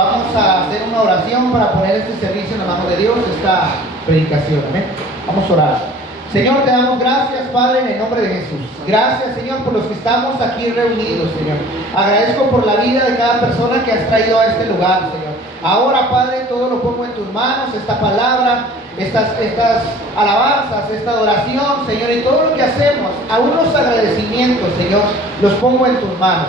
Vamos a hacer una oración para poner este servicio en la mano de Dios, esta predicación. Amén. Vamos a orar. Señor, te damos gracias, Padre, en el nombre de Jesús. Gracias, Señor, por los que estamos aquí reunidos, Señor. Agradezco por la vida de cada persona que has traído a este lugar, Señor. Ahora, Padre, todo lo pongo en tus manos, esta palabra, estas alabanzas, esta adoración, Señor, y todo lo que hacemos, aún los agradecimientos, Señor, los pongo en tus manos.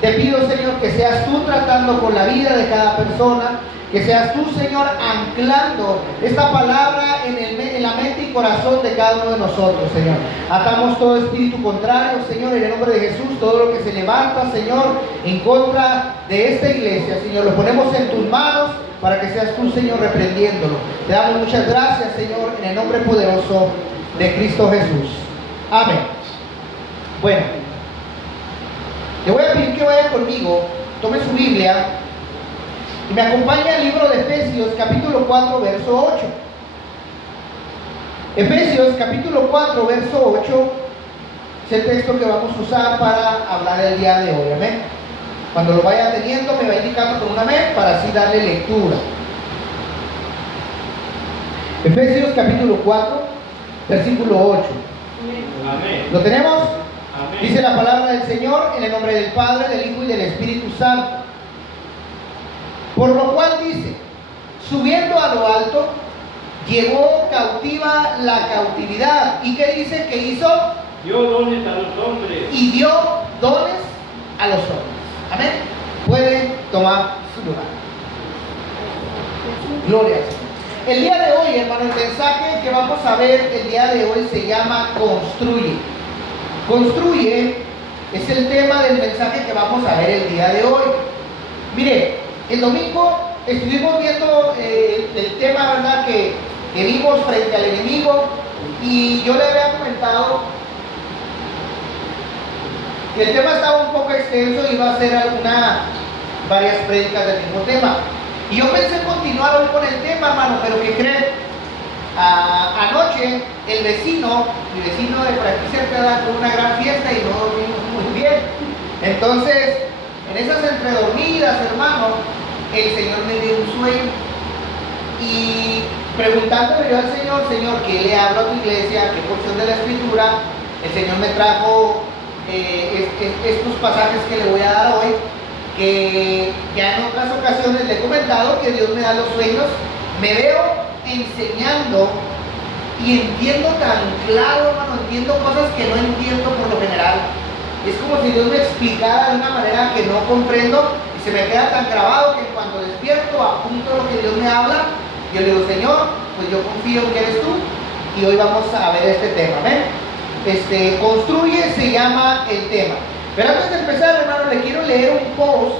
Te pido, Señor, que seas tú tratando con la vida de cada persona, que seas tú, Señor, anclando esta palabra en la mente y corazón de cada uno de nosotros, Señor. Atamos todo espíritu contrario, Señor, en el nombre de Jesús, todo lo que se levanta, Señor, en contra de esta iglesia, Señor, lo ponemos en tus manos para que seas tú, Señor, reprendiéndolo. Te damos muchas gracias, Señor, en el nombre poderoso de Cristo Jesús. Amén. Bueno. Le voy a pedir que vaya conmigo, tome su Biblia y me acompañe al libro de Efesios, capítulo 4, verso 8. Efesios, capítulo 4, verso 8, es el texto que vamos a usar para hablar el día de hoy. Amén. Cuando lo vaya teniendo, me va indicando con un amén para así darle lectura. Efesios, capítulo 4, versículo 8. Amén. ¿Lo tenemos? Amén. Dice la palabra del Señor en el nombre del Padre, del Hijo y del Espíritu Santo. Por lo cual dice, subiendo a lo alto, llevó cautiva la cautividad. ¿Y qué dice que hizo? Dio dones a los hombres. Y dio dones a los hombres. Amén. Pueden tomar su lugar. Gloria al Señor. El día de hoy, hermano, el mensaje que vamos a ver el día de hoy se llama Construye. Construye es el tema del mensaje que vamos a ver el día de hoy. Mire, el domingo estuvimos viendo el tema, ¿verdad?, que vimos frente al enemigo, y yo le había comentado que el tema estaba un poco extenso y iba a ser varias prédicas del mismo tema. Y yo pensé continuar hoy con el tema, hermano, pero ¿qué creen? Anoche mi vecino de por aquí cerca tuvo una gran fiesta y no dormimos muy bien. Entonces, en esas entredormidas, hermano, el Señor me dio un sueño y preguntándole yo al Señor, ¿qué le hablo a tu iglesia? ¿Qué porción de la Escritura? El Señor me trajo estos pasajes que le voy a dar hoy, que ya en otras ocasiones le he comentado que Dios me da los sueños. Me veo enseñando y entiendo tan claro, hermano, entiendo cosas que no entiendo por lo general. Es como si Dios me explicara de una manera que no comprendo y se me queda tan grabado que cuando despierto apunto lo que Dios me habla. Yo le digo, Señor, pues yo confío en que eres tú, y hoy vamos a ver este tema. ¿Amén? Construye se llama el tema. Pero antes de empezar, hermano, le quiero leer un post.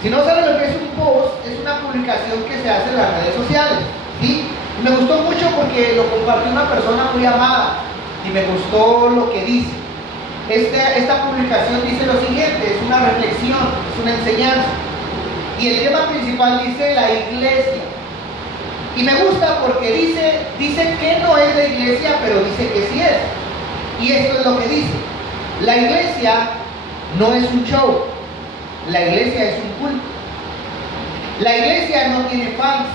Si no saben lo que es un post, es una publicación que se hace en las redes sociales, ¿sí? Me gustó mucho porque lo compartió una persona muy amada y me gustó lo que dice. Esta publicación dice lo siguiente, es una reflexión, es una enseñanza. Y el tema principal dice la iglesia. Y me gusta porque dice que no es la iglesia, pero dice que sí es. Y esto es lo que dice. La iglesia no es un show. La iglesia es un culto. La iglesia no tiene fans,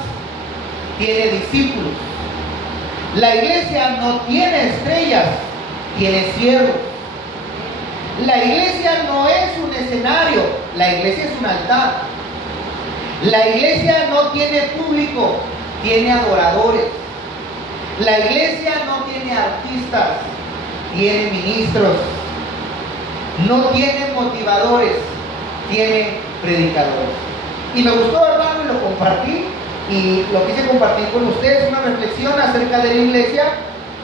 tiene discípulos. La iglesia no tiene estrellas, tiene siervos. La iglesia no es un escenario, la iglesia es un altar. La iglesia no tiene público, tiene adoradores. La iglesia no tiene artistas, tiene ministros. No tiene motivadores, tiene predicadores. Y me gustó, hermano, y lo compartí, y lo quise compartir con ustedes, una reflexión acerca de la iglesia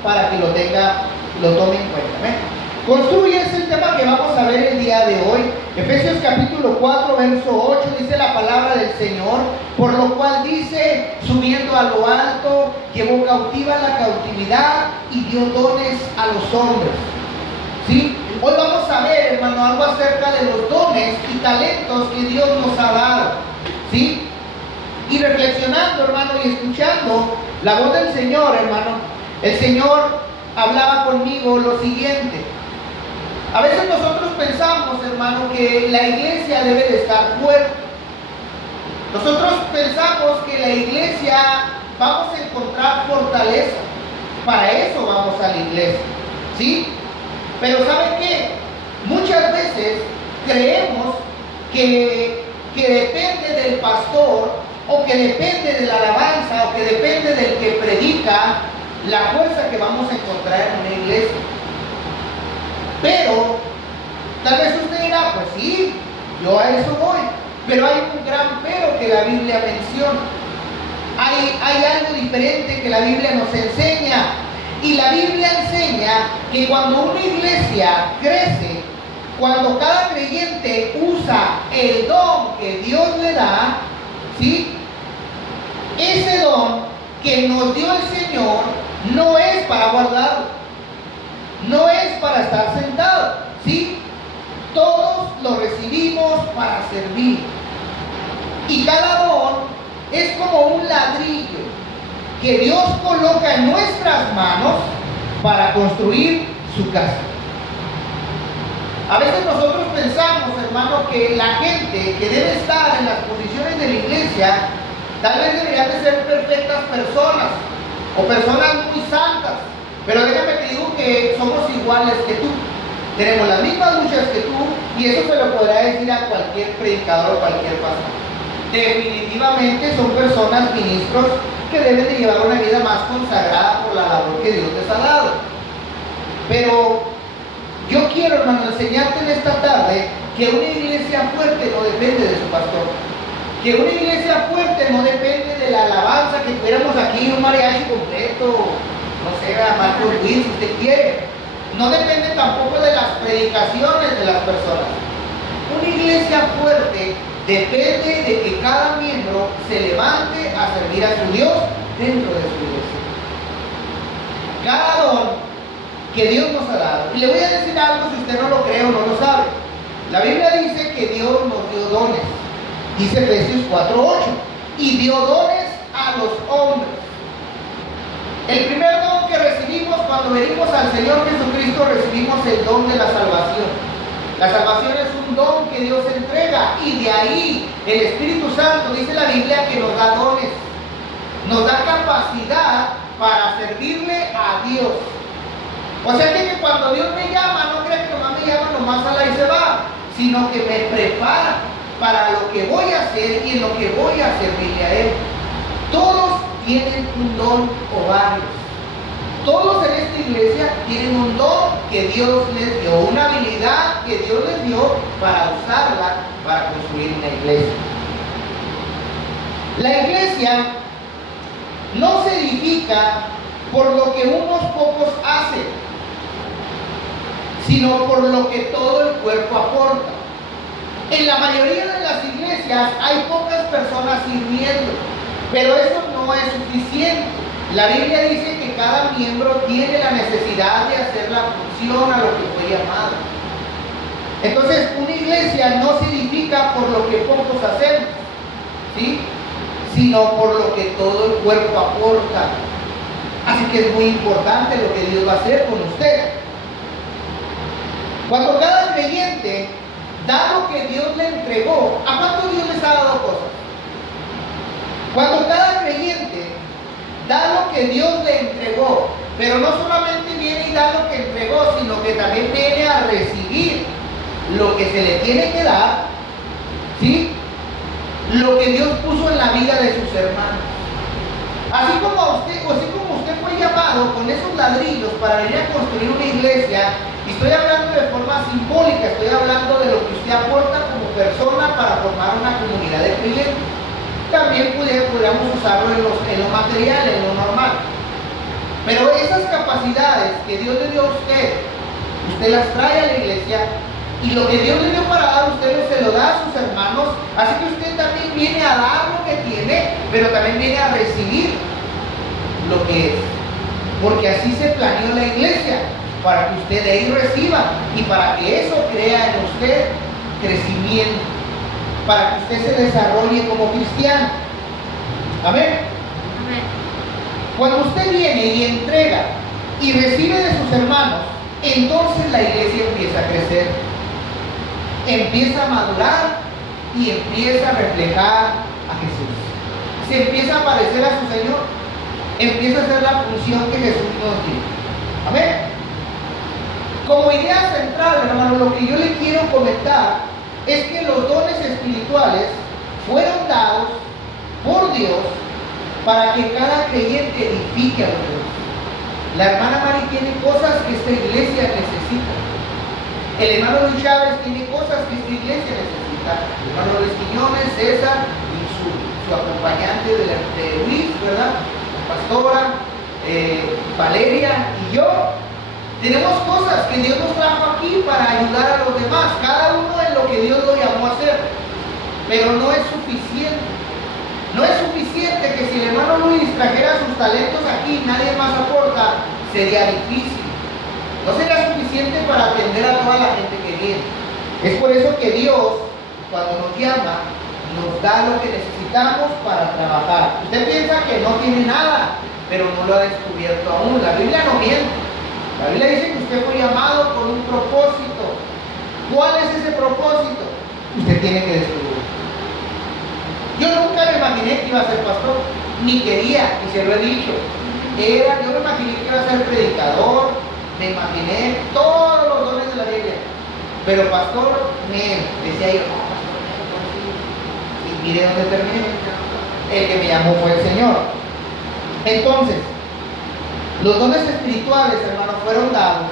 para que lo tome en cuenta. ¿Ven? Construye es el tema que vamos a ver el día de hoy. Efesios capítulo 4, verso 8, dice la palabra del Señor, por lo cual dice, subiendo a lo alto, llevó cautiva la cautividad y dio dones a los hombres. ¿Sí? Hoy vamos a ver, hermano, algo acerca de los dones y talentos que Dios nos ha dado, ¿sí? Y reflexionando, hermano, y escuchando la voz del Señor, hermano, el Señor hablaba conmigo lo siguiente. A veces nosotros pensamos, hermano, que la iglesia debe de estar fuerte, Nosotros pensamos que la iglesia vamos a encontrar fortaleza. Para eso vamos a la iglesia, ¿sí? Pero ¿saben qué? Muchas veces creemos que depende del pastor, o que depende de la alabanza, o que depende del que predica, la fuerza que vamos a encontrar en una iglesia. Pero tal vez usted dirá, pues sí, yo a eso voy. Pero hay un gran pero que la Biblia menciona. Hay algo diferente que la Biblia nos enseña. Y la Biblia enseña que cuando una iglesia crece, cuando cada creyente usa el don que Dios le da, ¿sí? Ese don que nos dio el Señor no es para guardarlo, no es para estar sentado, ¿sí? Todos lo recibimos para servir. Y cada don es como un ladrillo que Dios coloca en nuestras manos para construir su casa. A veces nosotros pensamos, hermano, que la gente que debe estar en las posiciones de la iglesia tal vez deberían de ser perfectas personas o personas muy santas. Pero déjame te digo que somos iguales que tú. Tenemos las mismas luchas que tú, y eso se lo podrá decir a cualquier predicador o cualquier pastor. Definitivamente son personas, ministros, que deben de llevar una vida más consagrada por la labor que Dios les ha dado. Pero yo quiero, hermano, enseñarte en esta tarde que una iglesia fuerte no depende de su pastor. Que una iglesia fuerte no depende de la alabanza, que tuviéramos aquí un mariachi completo, no sé, a Marcos Luis, si usted quiere. No depende tampoco de las predicaciones de las personas. Una iglesia fuerte depende de que cada miembro se levante a servir a su Dios dentro de su iglesia. Cada don que Dios nos ha dado. Y le voy a decir algo si usted no lo cree o no lo sabe. La Biblia dice que Dios nos dio dones. Dice Efesios 4:8. Y dio dones a los hombres. El primer don que recibimos cuando venimos al Señor Jesucristo, recibimos el don de la salvación. La salvación es un don que Dios entrega, y de ahí el Espíritu Santo, dice la Biblia, que nos da dones. Nos da capacidad para servirle a Dios. O sea que cuando Dios me llama, no cree que nomás me llama, nomás a la y se va, sino que me prepara para lo que voy a hacer y en lo que voy a servirle a Él. Todos tienen un don o varios. Todos en esta iglesia tienen un don que Dios les dio, una habilidad que Dios les dio para usarla para construir una iglesia. La iglesia no se edifica por lo que unos pocos hacen, sino por lo que todo el cuerpo aporta. En la mayoría de las iglesias hay pocas personas sirviendo, pero eso no es suficiente. La Biblia dice que cada miembro tiene la necesidad de hacer la función a lo que fue llamado. Entonces, una iglesia no se edifica por lo que pocos hacemos, ¿sí? Sino por lo que todo el cuerpo aporta. Así que es muy importante lo que Dios va a hacer con usted. Cuando cada creyente da lo que Dios le entregó, ¿a cuántos Dios les ha dado cosas? Cuando cada creyente da lo que Dios le entregó, pero no solamente viene y da lo que entregó, sino que también viene a recibir lo que se le tiene que dar, ¿sí? Lo que Dios puso en la vida de sus hermanos. Así como usted fue llamado con esos ladrillos para venir a construir una iglesia, y estoy hablando de forma simbólica, estoy hablando de lo que usted aporta como persona para formar una comunidad de creyentes. También podríamos usarlo en lo material, en lo normal. Pero esas capacidades que Dios le dio a usted las trae a la iglesia, y lo que Dios le dio para dar, usted se lo da a sus hermanos. Así que usted también viene a dar lo que tiene, pero también viene a recibir lo que es. Porque así se planeó la iglesia, para que usted de ahí reciba, y para que eso crea en usted crecimiento, para que usted se desarrolle como cristiano. Amén. Amén. Cuando usted viene y entrega y recibe de sus hermanos, entonces la iglesia empieza a crecer, empieza a madurar y empieza a reflejar a Jesús. empieza a hacer la función que Jesús nos dio. Amén. Como idea central, hermano, lo que yo le quiero comentar es que los dones espirituales fueron dados por Dios para que cada creyente edifique a los demás. La hermana Mari tiene cosas que esta iglesia necesita. El hermano Luis Chávez tiene cosas que esta iglesia necesita. El hermano Luis Quiñones, César y su acompañante de Luis, ¿verdad? Pastora, Valeria y yo. Tenemos cosas que Dios nos trajo aquí para ayudar a los demás, cada uno en lo que Dios lo llamó a hacer. Pero no es suficiente. No es suficiente que si el hermano Luis trajera sus talentos aquí y nadie más aporta, sería difícil. No sería suficiente para atender a toda la gente que viene. Es por eso que Dios, cuando nos llama, nos da lo que necesitamos para trabajar. Usted piensa que no tiene nada, pero no lo ha descubierto aún. La Biblia no miente. La Biblia dice que usted fue llamado con un propósito. ¿Cuál es ese propósito? Usted tiene que descubrirlo. Yo nunca me imaginé que iba a ser pastor, ni quería, y se lo he dicho. Yo me imaginé que iba a ser predicador, me imaginé todos los dones de la Biblia. Pero pastor, decía yo, no, pastor, y mire dónde terminé. El que me llamó fue el Señor. Entonces, los dones espirituales, hermanos, fueron dados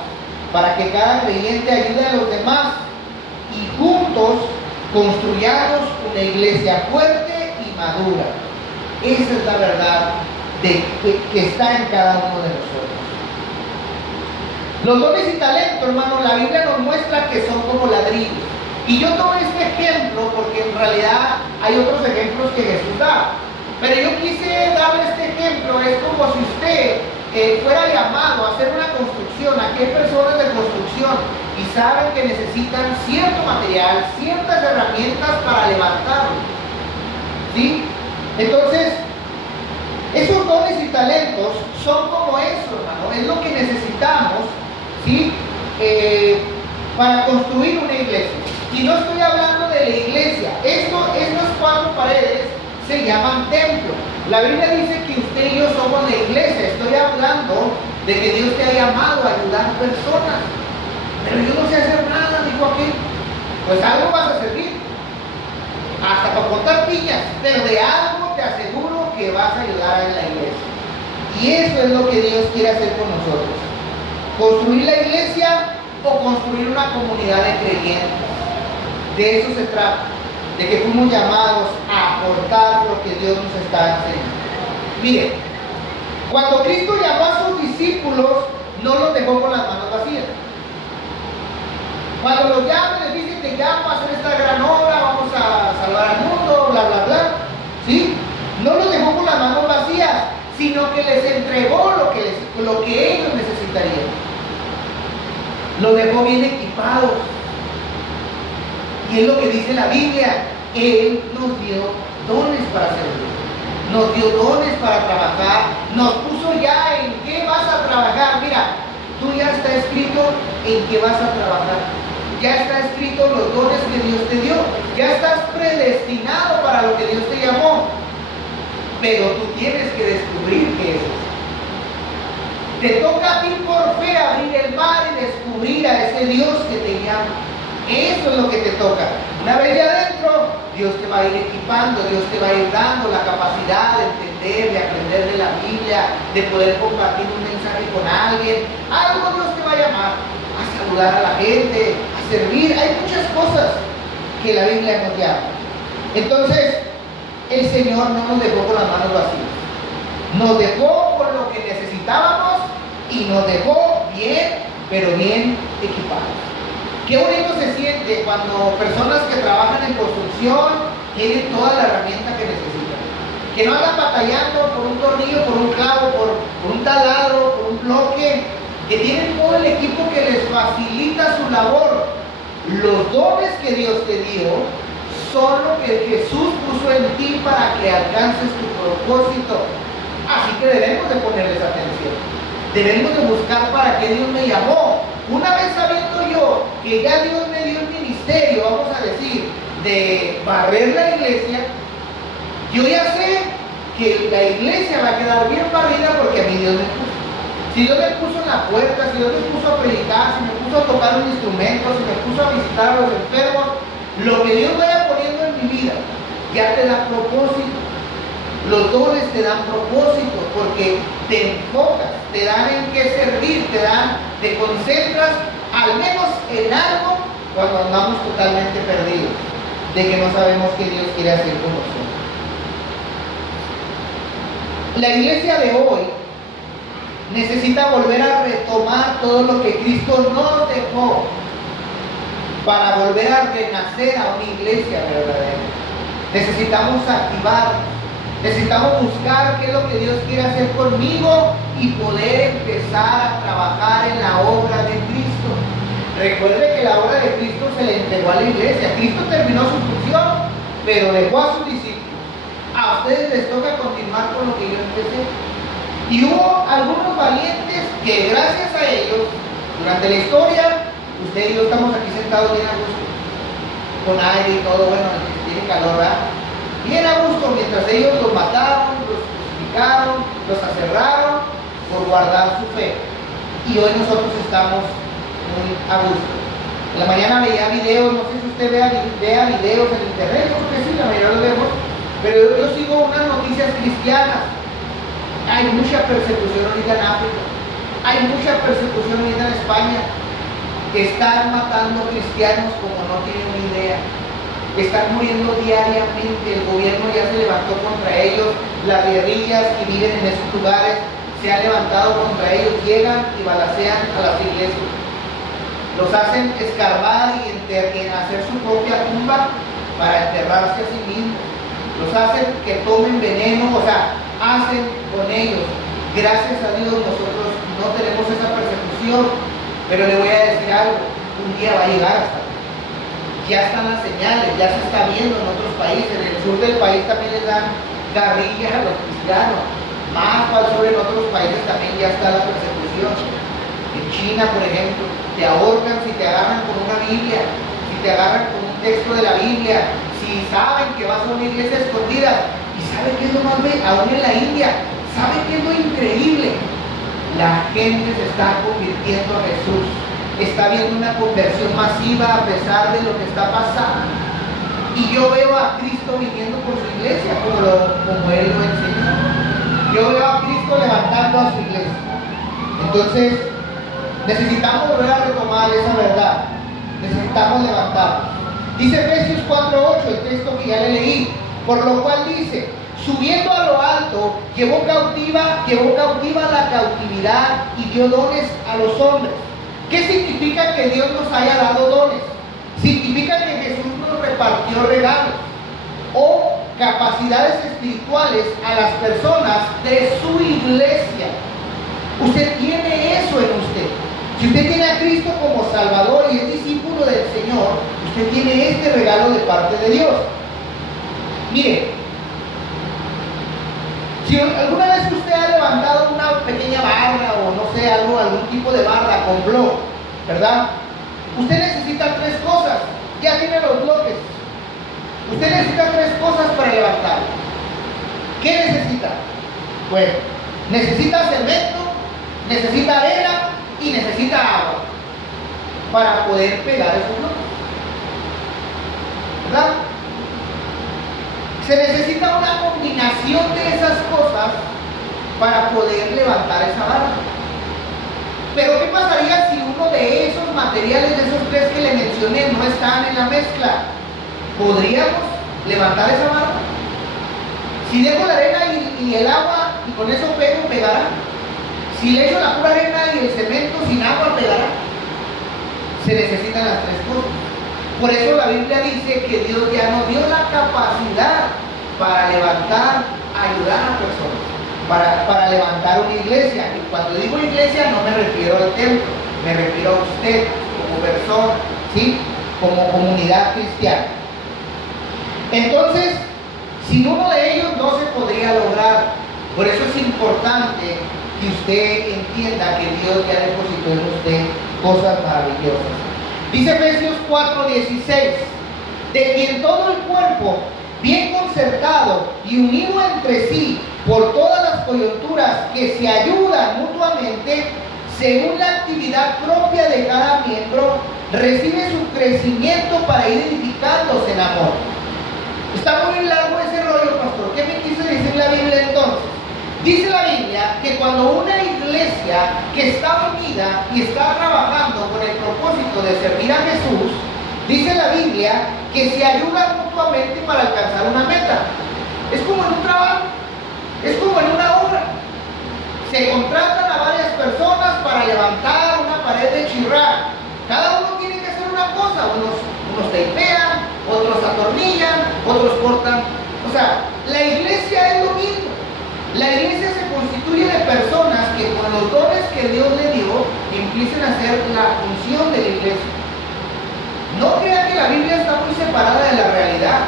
para que cada creyente ayude a los demás y juntos construyamos una iglesia fuerte y madura. Esa es la verdad que está en cada uno de nosotros. Los dones y talentos, hermano, la Biblia nos muestra que son como ladrillos. Y yo tomo este ejemplo porque en realidad hay otros ejemplos que Jesús da. Pero yo quise darle este ejemplo. Es como si usted fuera llamado a hacer una construcción. Aquí hay personas de construcción y saben que necesitan cierto material, ciertas herramientas para levantarlo. ¿Sí? Entonces, esos dones y talentos son como eso, hermano. Es lo que necesitamos, ¿sí? Para construir una iglesia. Y no estoy hablando de la iglesia. Estas 4 paredes se llaman templo. La Biblia dice que usted y yo somos la iglesia. Estoy hablando de que Dios te ha llamado a ayudar personas. Pero yo no sé hacer nada, dijo aquel. Pues algo vas a servir. Hasta para cortar piñas. Pero de algo te aseguro que vas a ayudar en la iglesia. Y eso es lo que Dios quiere hacer con nosotros. Construir la iglesia o construir una comunidad de creyentes. De eso se trata. De que fuimos llamados a aportar lo que Dios nos está enseñando. Miren, cuando Cristo llamó a sus discípulos, no los dejó con las manos vacías. Cuando los llama, les dice: te llamo a hacer esta gran obra, vamos a salvar al mundo, bla, bla, bla. ¿Sí? No los dejó con las manos vacías, sino que les entregó lo que ellos necesitarían. Los dejó bien equipados. Y es lo que dice la Biblia. Él nos dio dones para servir. Nos dio dones para trabajar. Nos puso ya en qué vas a trabajar. Mira, tú ya está escrito en qué vas a trabajar. Ya está escrito los dones que Dios te dio. Ya estás predestinado para lo que Dios te llamó. Pero tú tienes que descubrir qué es eso. Te toca a ti por fe abrir el mar y descubrir a ese Dios que te llama. Eso es lo que te toca. Una vez ya adentro, Dios te va a ir equipando, Dios te va a ir dando la capacidad de entender, de aprender de la Biblia, de poder compartir un mensaje con alguien. Algo Dios te va a llamar, a saludar a la gente, a servir. Hay muchas cosas que la Biblia nos llama. Entonces, el Señor no nos dejó con las manos vacías. Nos dejó con lo que necesitábamos y nos dejó bien, pero bien equipados. Qué bonito se siente cuando personas que trabajan en construcción tienen toda la herramienta que necesitan. Que no andan batallando por un tornillo, por un clavo, por un taladro, por un bloque. Que tienen todo el equipo que les facilita su labor. Los dones que Dios te dio son lo que Jesús puso en ti para que alcances tu propósito. Así que debemos de ponerles atención. Debemos de buscar para qué Dios me llamó. Una vez sabiendo yo que ya Dios me dio el ministerio, vamos a decir, de barrer la iglesia, yo ya sé que la iglesia va a quedar bien barrida porque a mí Dios me puso. Si Dios me puso en la puerta, si Dios me puso a predicar, si me puso a tocar un instrumento, si me puso a visitar a los enfermos, lo que Dios vaya poniendo en mi vida ya te da propósito. Los dones te dan propósito porque te enfocas, te dan en qué servir, te concentras al menos en algo cuando andamos totalmente perdidos, de que no sabemos qué Dios quiere hacer con nosotros. La iglesia de hoy necesita volver a retomar todo lo que Cristo nos dejó para volver a renacer a una iglesia verdadera. Necesitamos activarnos, necesitamos buscar qué es lo que Dios quiere hacer conmigo y poder empezar a trabajar en la obra de Cristo. Recuerde que la obra de Cristo se le entregó a la iglesia. Cristo terminó su función, pero dejó a sus discípulos. A ustedes les toca continuar con lo que yo empecé. Y hubo algunos valientes que gracias a ellos, durante la historia, usted y yo estamos aquí sentados bien a gusto, con aire y todo, bueno, tiene calor, ¿verdad? Bien a gusto, mientras ellos los mataron, los crucificaron, los aserraron por guardar su fe. Y hoy nosotros estamos muy a gusto. En la mañana veía videos, no sé si usted vea videos en internet, yo creo que sí, la mayoría los vemos, pero yo sigo unas noticias cristianas. Hay mucha persecución ahorita en África, hay mucha persecución ahorita en España. Están matando cristianos como no tienen ni idea. Están muriendo diariamente. El gobierno ya se levantó contra ellos. Las guerrillas que viven en esos lugares se han levantado contra ellos. Llegan y balacean a las iglesias. Los hacen escarbar y hacer su propia tumba para enterrarse a sí mismos. Los hacen que tomen veneno, o sea, hacen con ellos. Gracias a Dios nosotros no tenemos esa persecución, pero le voy a decir algo, un día va a llegar hasta aquí. Ya están las señales, ya se está viendo en otros países. En el sur del país también les dan carrilla a los cristianos. Más para el sur, en otros países también ya está la persecución. En China, por ejemplo, te ahorcan si te agarran con una Biblia, si te agarran con un texto de la Biblia, si saben que vas a una iglesia escondida. ¿Y sabe qué es lo más bello? Aún en la India, ¿sabe qué es lo increíble? La gente se está convirtiendo a Jesús. Está habiendo una conversión masiva a pesar de lo que está pasando. Y yo veo a Cristo viniendo por su iglesia como Él lo enseñó. Yo veo a Cristo levantando a su iglesia. Entonces, necesitamos volver a retomar esa verdad. Necesitamos levantarnos. Dice Efesios 4:8, el texto que ya le leí. Por lo cual dice, subiendo a lo alto, llevó cautiva la cautividad y dio dones a los hombres. ¿Qué significa que Dios nos haya dado dones? Significa que Jesús nos repartió regalos o capacidades espirituales a las personas de su iglesia. Usted tiene eso en usted. Si usted tiene a Cristo como Salvador y es discípulo del Señor, usted tiene este regalo de parte de Dios. Mire, si alguna vez usted ha levantado una pequeña barra o no sé, algún tipo de barra con bloque, ¿verdad? Usted necesita tres cosas. Ya tiene los bloques. Usted necesita tres cosas para levantarlo. ¿Qué necesita? Bueno, necesita cemento, necesita arena y necesita agua para poder pegar esos bloques, ¿verdad? Se necesita una combinación de esas cosas para poder levantar esa barra. Pero ¿qué pasaría si uno de esos materiales, de esos tres que le mencioné, no están en la mezcla? ¿Podríamos levantar esa barra? Si dejo la arena y el agua y con eso pego, pegará. Si le echo la pura arena y el cemento sin agua, pegará. Se necesitan las tres cosas. Por eso la Biblia dice que Dios ya nos dio la capacidad para levantar, ayudar a personas, para levantar una iglesia. Y cuando digo iglesia no me refiero al templo, me refiero a usted como persona, ¿sí? Como comunidad cristiana. Entonces, sin uno de ellos no se podría lograr. Por eso es importante que usted entienda que Dios ya depositó en usted cosas maravillosas. Dice Efesios 4:16, de quien todo el cuerpo, bien concertado y unido entre sí por todas las coyunturas, que se ayudan mutuamente según la actividad propia de cada miembro, recibe su crecimiento para ir edificándose en amor. Está muy largo ese rollo, pastor. ¿Qué me quiso decir la Biblia entonces? Dice la Biblia que cuando una iglesia que está unida y está trabajando con el propósito de servir a Jesús, dice la Biblia que se ayudan mutuamente para alcanzar una meta. Es como en un trabajo, es como en una obra. Se contratan a varias personas para levantar una pared de chirrar. Cada uno tiene que hacer una cosa. Unos tapean, otros atornillan, otros cortan. O sea, la iglesia es lo mismo. La iglesia se constituye de personas que con los dones que Dios le dio empiecen a hacer la función de la iglesia. No crean que la Biblia está muy separada de la realidad.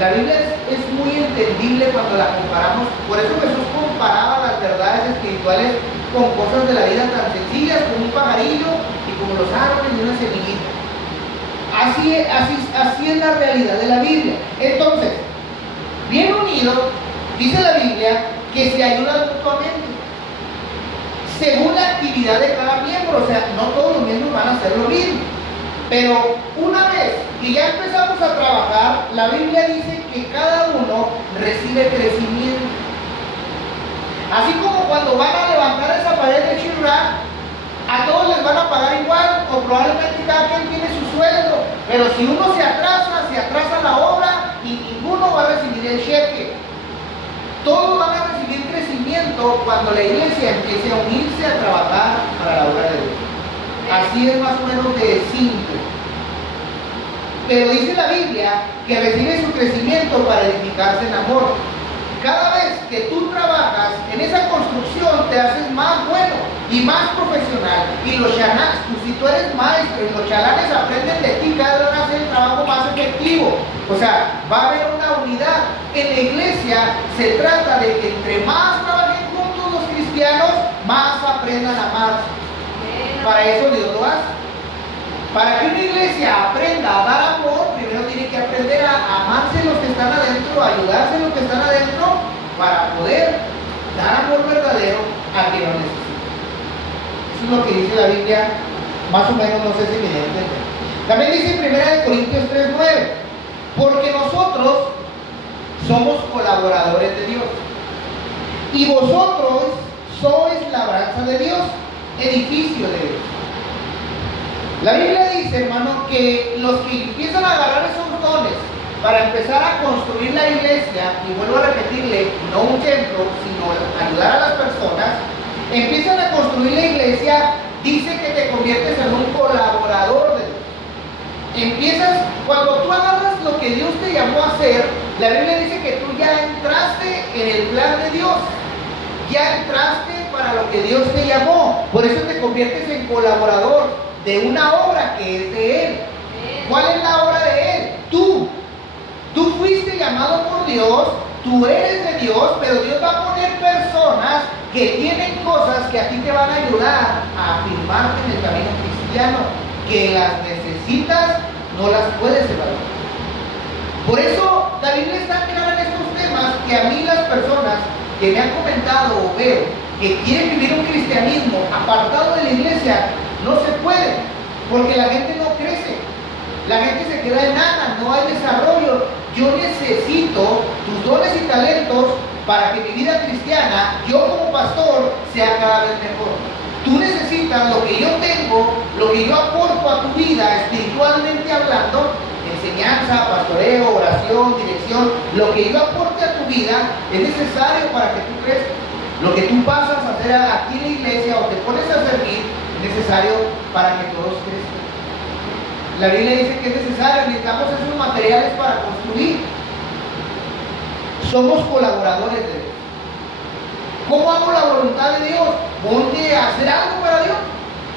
La Biblia es muy entendible cuando la comparamos. Por eso Jesús comparaba las verdades espirituales con cosas de la vida tan sencillas como un pajarillo y como los árboles y una semillita. Así es la realidad de la Biblia. Entonces, bien unidos, dice la Biblia que se ayudan mutuamente según la actividad de cada miembro. O sea, no todos los miembros van a hacer lo mismo. Pero una vez que ya empezamos a trabajar, la Biblia dice que cada uno recibe crecimiento. Así como cuando van a levantar esa pared de chirrar, a todos les van a pagar igual, o probablemente cada quien tiene su sueldo. Pero si uno se atrasa la obra y ninguno va a recibir el cheque. Todos van a recibir crecimiento cuando la iglesia empiece a unirse a trabajar para la obra de Dios. Así es más o menos de simple. Pero dice la Biblia que recibe su crecimiento para edificarse en amor. Cada vez que tú trabajas en esa construcción te haces más bueno y más profesional. Y los chalanes, si tú eres maestro y los chalanes aprenden de ti, cada vez van a hacer el trabajo más efectivo. O sea, va a haber una unidad. En la iglesia se trata de que entre más trabajen juntos los cristianos, más aprendan a amarse. Para eso Dios lo hace. Para que una iglesia aprenda a dar amor, primero tiene que aprender a amarse los que están adentro, a ayudarse los que están adentro, para poder dar amor verdadero a quien lo necesita. Eso es lo que dice la Biblia, más o menos, no sé si me entienden. También dice en 1 Corintios 3:9, porque nosotros somos colaboradores de Dios, y vosotros sois labranza de Dios, edificio de Dios. La Biblia dice, hermano, que los que empiezan a agarrar esos dones para empezar a construir la iglesia, y vuelvo a repetirle, no un templo, sino ayudar a las personas, empiezan a construir la iglesia, dice que te conviertes en un colaborador de Dios. Empiezas, cuando tú agarras lo que Dios te llamó a hacer, la Biblia dice que tú ya entraste en el plan de Dios, ya entraste para lo que Dios te llamó, por eso te conviertes en colaborador de una obra que es de Él. ¿Cuál es la obra de Él? Tú fuiste llamado por Dios, tú eres de Dios, pero Dios va a poner personas que tienen cosas que a ti te van a ayudar a afirmarte en el camino cristiano, que las necesitas, no las puedes evaluar. Por eso la Biblia está clara en estos temas, que a mí las personas que me han comentado o veo que quieren vivir un cristianismo apartado de la iglesia, no se puede, porque la gente no crece, la gente se queda enana, no hay desarrollo. Yo necesito tus dones y talentos para que mi vida cristiana, yo como pastor, sea cada vez mejor. Tú necesitas lo que yo tengo, lo que yo aporto a tu vida espiritualmente hablando, enseñanza, pastoreo, oración, dirección, lo que yo aporte a tu vida es necesario para que tú crezcas. Lo que tú pasas a hacer aquí en la iglesia o te pones a servir es necesario para que todos crezcan. La Biblia dice que es necesario, necesitamos esos materiales para construir. Somos colaboradores de Dios. ¿Cómo hago la voluntad de Dios? Ponte a hacer algo para Dios.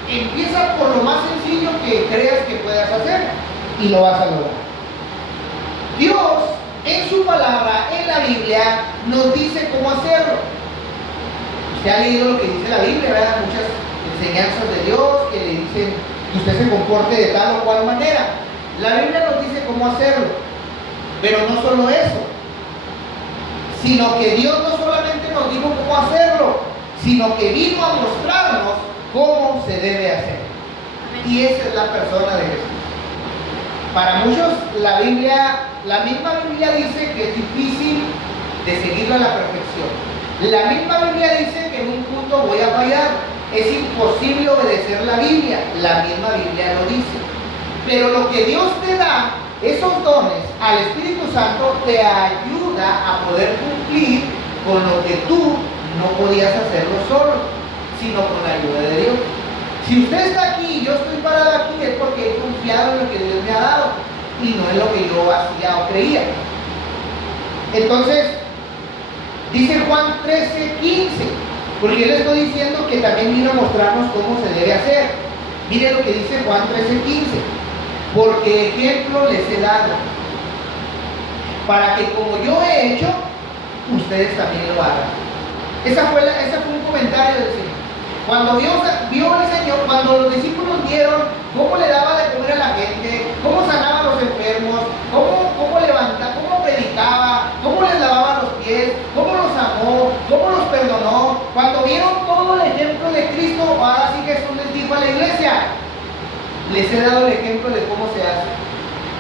Empieza por lo más sencillo que creas que puedas hacer y lo vas a lograr. Dios, en su palabra, en la Biblia, nos dice cómo hacerlo. Usted ha leído lo que dice la Biblia, ¿verdad? Muchas enseñanzas de Dios que le dicen que usted se comporte de tal o cual manera. La Biblia nos dice cómo hacerlo. Pero no solo eso, sino que Dios no solamente nos dijo cómo hacerlo, sino que vino a mostrarnos cómo se debe hacer. Y esa es la persona de Jesús. Para muchos la misma Biblia dice que es difícil de seguirlo a la perfección. La misma Biblia dice que en un punto voy a fallar. Es imposible obedecer la Biblia. La misma Biblia lo dice. Pero lo que Dios te da, esos dones al Espíritu Santo, te ayuda a poder cumplir con lo que tú no podías hacerlo solo, sino con la ayuda de Dios. Si usted está aquí y yo estoy parado aquí, es porque he confiado en lo que Dios me ha dado y no en lo que yo hacía o creía. Entonces, dice Juan 13:15, porque yo le estoy diciendo que también vino a mostrarnos cómo se debe hacer. Mire lo que dice Juan 13:15. Porque ejemplo les he dado, para que como yo he hecho, ustedes también lo hagan. Ese fue un comentario del Señor. Cuando vio el Señor, cuando los discípulos vieron cómo le daba de comer a la gente, cómo sanaba a los enfermos, cómo levantaba, cómo predicaba, cómo les lavaba los pies, cómo los amó, cómo los perdonó, cuando vieron todo el ejemplo de Cristo, ahora sí Jesús les dijo a la iglesia: les he dado el ejemplo de cómo se hace.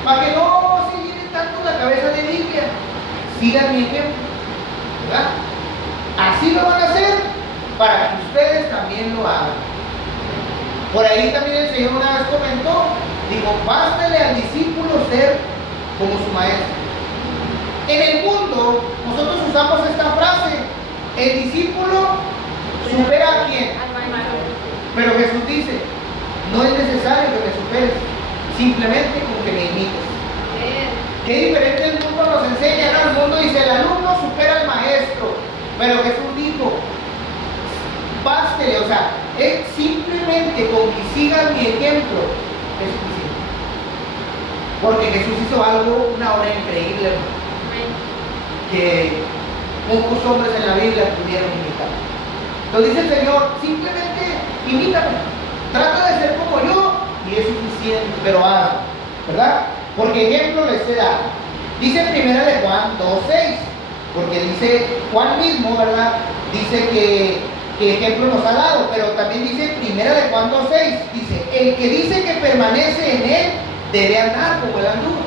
Para que no se llene tanto la cabeza de Biblia, sigan mi ejemplo, ¿verdad? Así lo van a hacer para que ustedes también lo hagan. Por ahí también el Señor una vez comentó, dijo: bástale al discípulo ser como su maestro. En el mundo nosotros usamos esta frase: el discípulo supera a quién. Pero Jesús dice: no es necesario que me superes, simplemente con que me imites. Qué diferente el mundo nos enseña, ¿no? El mundo dice: el alumno supera al maestro. Pero Jesús dijo: bástele, o sea, es simplemente con que sigan mi ejemplo, es suficiente. Porque Jesús hizo algo, una obra increíble, que pocos hombres en la Biblia pudieron imitar. Entonces dice el Señor: simplemente imítame, trata de ser como yo y es suficiente, pero hazlo, ¿verdad? Porque ejemplo les he dado. Dice en primera de Juan 2:6, porque dice Juan mismo, ¿verdad? Dice que ejemplo nos ha dado, pero también dice primera de Juan 2:6, dice: el que dice que permanece en él debe andar como él anduvo.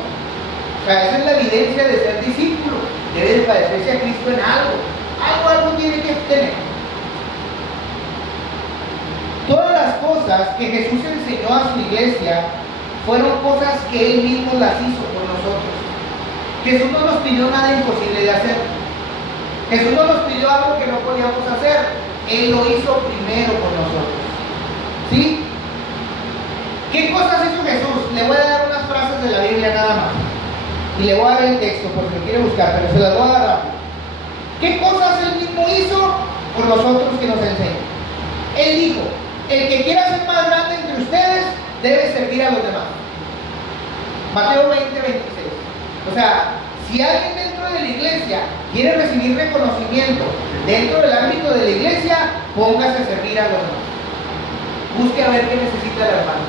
O sea, esa es la evidencia de ser discípulo. Debe de parecerse a Cristo en algo tiene que tener. Todas las cosas que Jesús enseñó a su iglesia fueron cosas que Él mismo las hizo por nosotros. Jesús no nos pidió nada imposible de hacer. Jesús no nos pidió algo que no podíamos hacer. Él lo hizo primero por nosotros. ¿Sí? ¿Qué cosas hizo Jesús? Le voy a dar unas frases de la Biblia nada más. Y le voy a dar el texto porque lo quiere buscar, pero se las voy a dar rápido. ¿Qué cosas Él mismo hizo por nosotros que nos enseña? Él dijo: el que quiera ser más grande entre ustedes debe servir a los demás. Mateo 20:26. O sea, si alguien dentro de la iglesia quiere recibir reconocimiento dentro del ámbito de la iglesia, póngase a servir a los demás. Busque a ver qué necesita el hermano.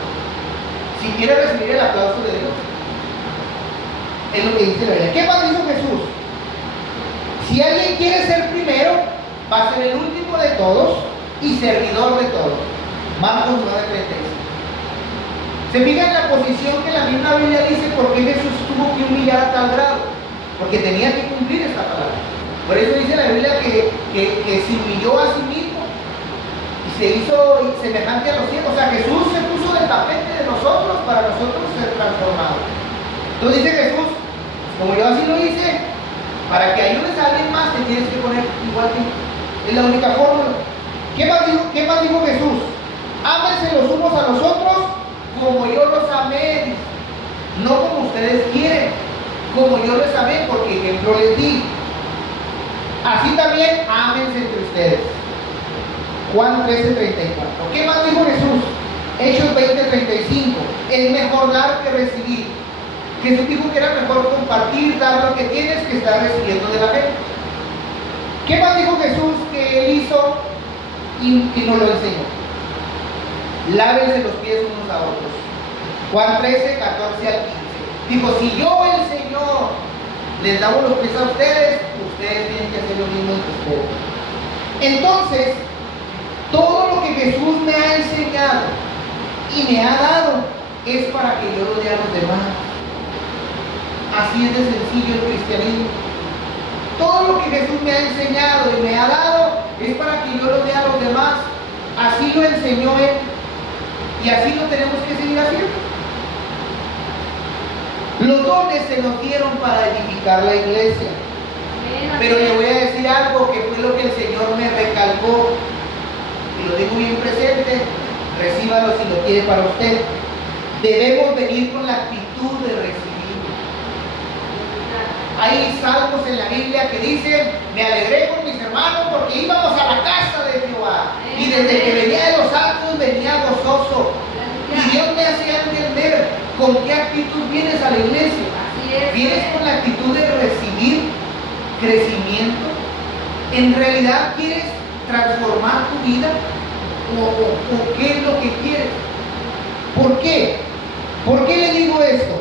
Si quiere recibir el aplauso de Dios, es lo que dice la Biblia. ¿Qué más dijo Jesús? Si alguien quiere ser primero, va a ser el último de todos y servidor de todos. Marcos 9:36. Se fija en la posición que la misma Biblia dice por qué Jesús tuvo que humillar a tal grado, porque tenía que cumplir esta palabra. Por eso dice la Biblia que se humilló a sí mismo y se hizo semejante a los cielos. O sea, Jesús se puso de tapete de nosotros para nosotros ser transformados. Entonces dice Jesús: como yo así lo hice, para que ayudes a alguien más te tienes que poner igual que yo. Es la única fórmula. ¿Qué más dijo Jesús? Ámense los unos a los otros como yo los amé, no como ustedes quieren, como yo les amé, porque ejemplo les di. Así también ámense entre ustedes. Juan 13:34. ¿Qué más dijo Jesús? Hechos 20:35. Es mejor dar que recibir. Jesús dijo que era mejor compartir, dar lo que tienes, que estar recibiendo de la gente. ¿Qué más dijo Jesús que Él hizo y nos lo enseñó? Lávense los pies unos a otros. Juan 13:14 al 15. Dijo: si yo, el Señor, les lavo los pies a ustedes, ustedes tienen que hacer lo mismo en sus pobres. Entonces, todo lo que Jesús me ha enseñado y me ha dado es para que yo lo dé a los demás. Así es de sencillo el cristianismo. Todo lo que Jesús me ha enseñado y me ha dado es para que yo lo dé a los demás. Así lo enseñó Él y así lo tenemos que seguir haciendo. Los dones se nos dieron para edificar la iglesia. Pero le voy a decir algo que fue lo que el Señor me recalcó y lo tengo bien presente. Recíbalo si lo quiere para usted. Debemos venir con la actitud de recibir. Hay salmos en la Biblia que dicen: me alegré con mis hermanos porque íbamos a la casa de Jehová, y desde que venía de los altos venía gozoso. Y Dios me hacía entender con qué actitud vienes a la iglesia. ¿Vienes con la actitud de recibir crecimiento? ¿En realidad quieres transformar tu vida? ¿O qué es lo que quieres? ¿Por qué? ¿Por qué le digo esto?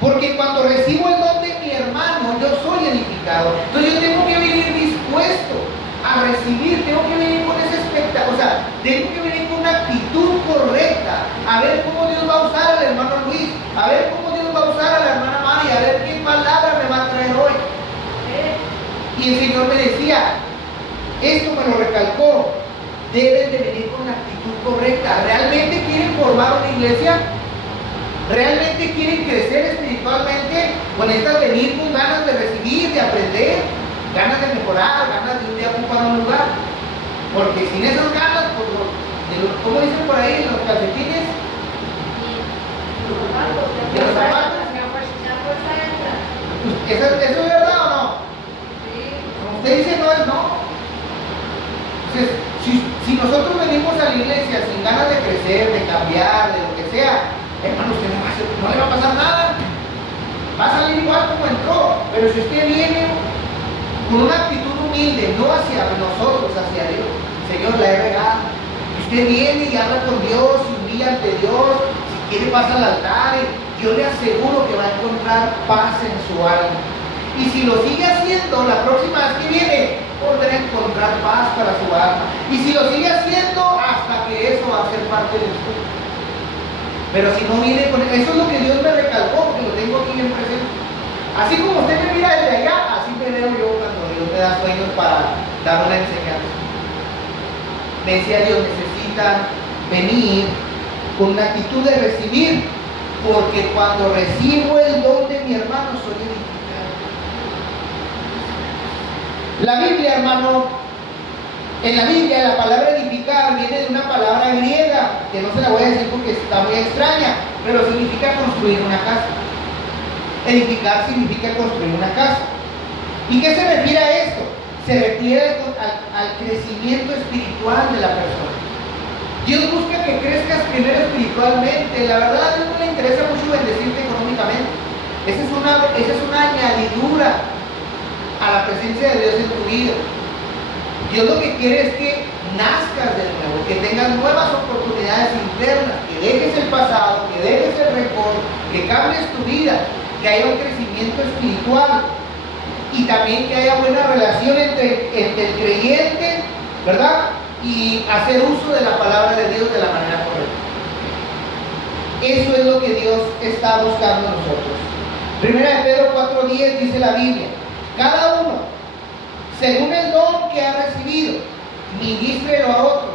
Porque cuando recibo el don de mi hermano, yo soy edificado. Entonces yo tengo que venir dispuesto a recibir, tengo que venir con esa expectativa, o sea, tengo que venir con una actitud correcta, a ver cómo Dios va a usar al hermano Luis, a ver cómo Dios va a usar a la hermana María, a ver qué palabra me va a traer hoy. Y el Señor me decía, esto me lo recalcó, deben de venir con la actitud correcta. ¿Realmente quieren formar una iglesia? ¿Realmente quieren crecer espiritualmente? Pues necesitas venir con ganas de recibir, de aprender, ganas de mejorar, ganas de un día ocupar un lugar. Porque sin esas ganas, pues, ¿cómo dicen por ahí? Los calcetines. ¿Y los zapatos? ¿Eso es verdad o no? Como usted dice, no es no. Entonces, si nosotros venimos a la iglesia sin ganas de crecer, de cambiar, de lo que sea, hermano, usted no le va a pasar nada. Va a salir igual como entró. Pero si usted viene con una actitud humilde, no hacia nosotros, hacia Dios, Señor, la he regado. Y usted viene y habla con Dios, se humilla ante Dios, si quiere pasa al altar, y yo le aseguro que va a encontrar paz en su alma. Y si lo sigue haciendo, la próxima vez que viene, podrá encontrar paz para su alma. Y si lo sigue haciendo, hasta que eso va a ser parte de usted. Pero si no viene con eso, es lo que Dios me recalcó, que lo tengo aquí bien presente. Así como usted me mira desde allá, así me veo yo cuando Dios me da sueños para dar una enseñanza. Me decía Dios, necesita venir con una actitud de recibir, porque cuando recibo el don de mi hermano soy edificado. La Biblia, hermano, en la Biblia la palabra edificar viene de una palabra griega, que no se la voy a decir porque está muy extraña, pero significa construir una casa. Edificar significa construir una casa. ¿Y qué se refiere a esto? Se refiere al crecimiento espiritual de la persona. Dios busca que crezcas primero espiritualmente. La verdad, a Dios no le interesa mucho bendecirte económicamente. Esa es una añadidura a la presencia de Dios en tu vida. Dios lo que quiere es que nazcas de nuevo, que tengas nuevas oportunidades internas, que dejes el pasado, que dejes el rencor, que cambies tu vida, que haya un crecimiento espiritual y también que haya buena relación entre el creyente, ¿verdad? Y hacer uso de la palabra de Dios de la manera correcta. Eso es lo que Dios está buscando en nosotros. Primera de Pedro 4:10 dice la Biblia: cada uno, según el don que ha recibido, ministrelo a otros,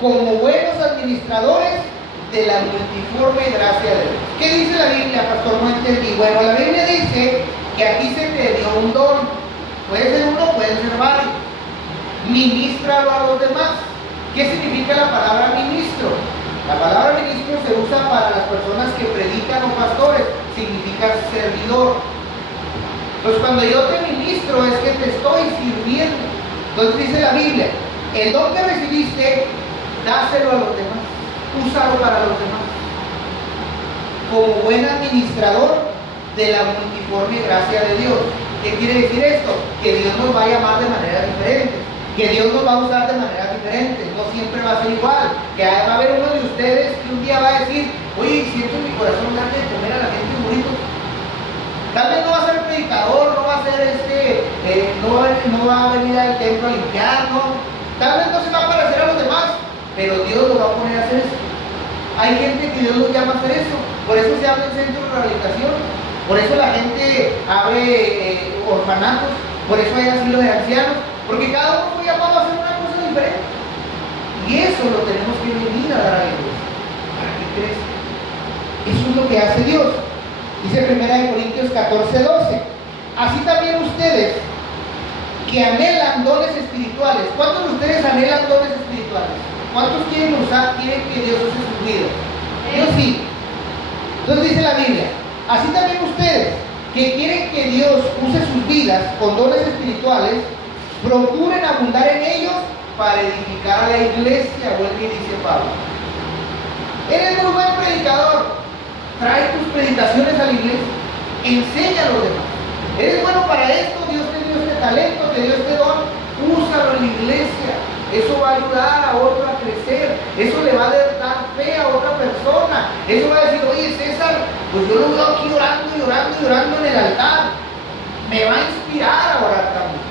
como buenos administradores de la multiforme gracia de Dios. ¿Qué dice la Biblia, pastor? No entendí. Bueno, la Biblia dice que aquí se te dio un don. Puede ser uno, pueden ser varios. Ministralo a los demás. ¿Qué significa la palabra ministro? La palabra ministro se usa para las personas que predican o pastores. Significa servidor. Entonces cuando yo te ministro es que te estoy sirviendo. Entonces dice la Biblia, el don que recibiste, dáselo a los demás, úsalo para los demás, como buen administrador de la multiforme gracia de Dios. ¿Qué quiere decir esto? Que Dios nos va a llamar de manera diferente, que Dios nos va a usar de manera diferente, no siempre va a ser igual, que va a haber uno de ustedes que un día va a decir, oye, siento en mi corazón darle de comer a la gente bonito. Tal vez no va a ser predicador predicador no va a ser no va a venir al templo a limpiar, ¿no? Tal vez no se va a parecer a los demás, pero Dios lo va a poner a hacer eso. Hay gente que Dios lo llama a hacer eso. Por eso se abre el centro de rehabilitación. Por eso la gente abre orfanatos. Por eso hay asilo de ancianos. Porque cada uno fue llamado a hacer una cosa diferente. Y eso lo tenemos que venir a dar a la iglesia. ¿Para que crezca? Eso es lo que hace Dios. Dice 1 Corintios 14:12. Así también ustedes que anhelan dones espirituales. ¿Cuántos de ustedes anhelan dones espirituales? ¿Cuántos quieren que Dios use sus vidas? Yo sí. Entonces dice la Biblia, así también ustedes que quieren que Dios use sus vidas con dones espirituales, procuren abundar en ellos para edificar a la iglesia, vuelve y dice Pablo. Eres muy buen predicador, trae tus predicaciones a la iglesia, enseña a los demás. Eres bueno para esto, Dios te dio este talento, te dio este don, úsalo en la iglesia. Eso va a ayudar a otro a crecer, eso le va a dar fe a otra persona. Eso va a decir, oye César, pues yo lo veo aquí orando en el altar, me va a inspirar a orar también.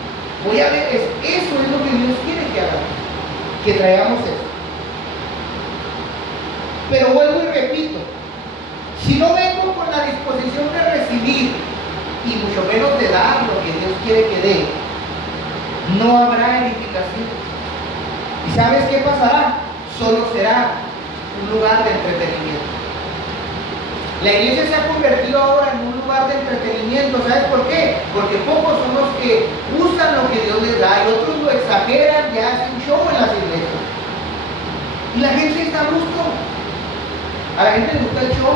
Voy a ver, eso es lo que Dios quiere que hagamos, que traigamos eso. Pero vuelvo y repito, si no vengo con la disposición de recibir y mucho menos de dar lo que Dios quiere que dé, no habrá edificación. ¿Y sabes qué pasará? Solo será un lugar de entretenimiento. La iglesia se ha convertido ahora en un lugar de entretenimiento. ¿Sabes por qué? Porque pocos son los que usan lo que Dios les da y otros lo exageran y hacen show en las iglesias. Y la gente está a gusto. A la gente le gusta el show,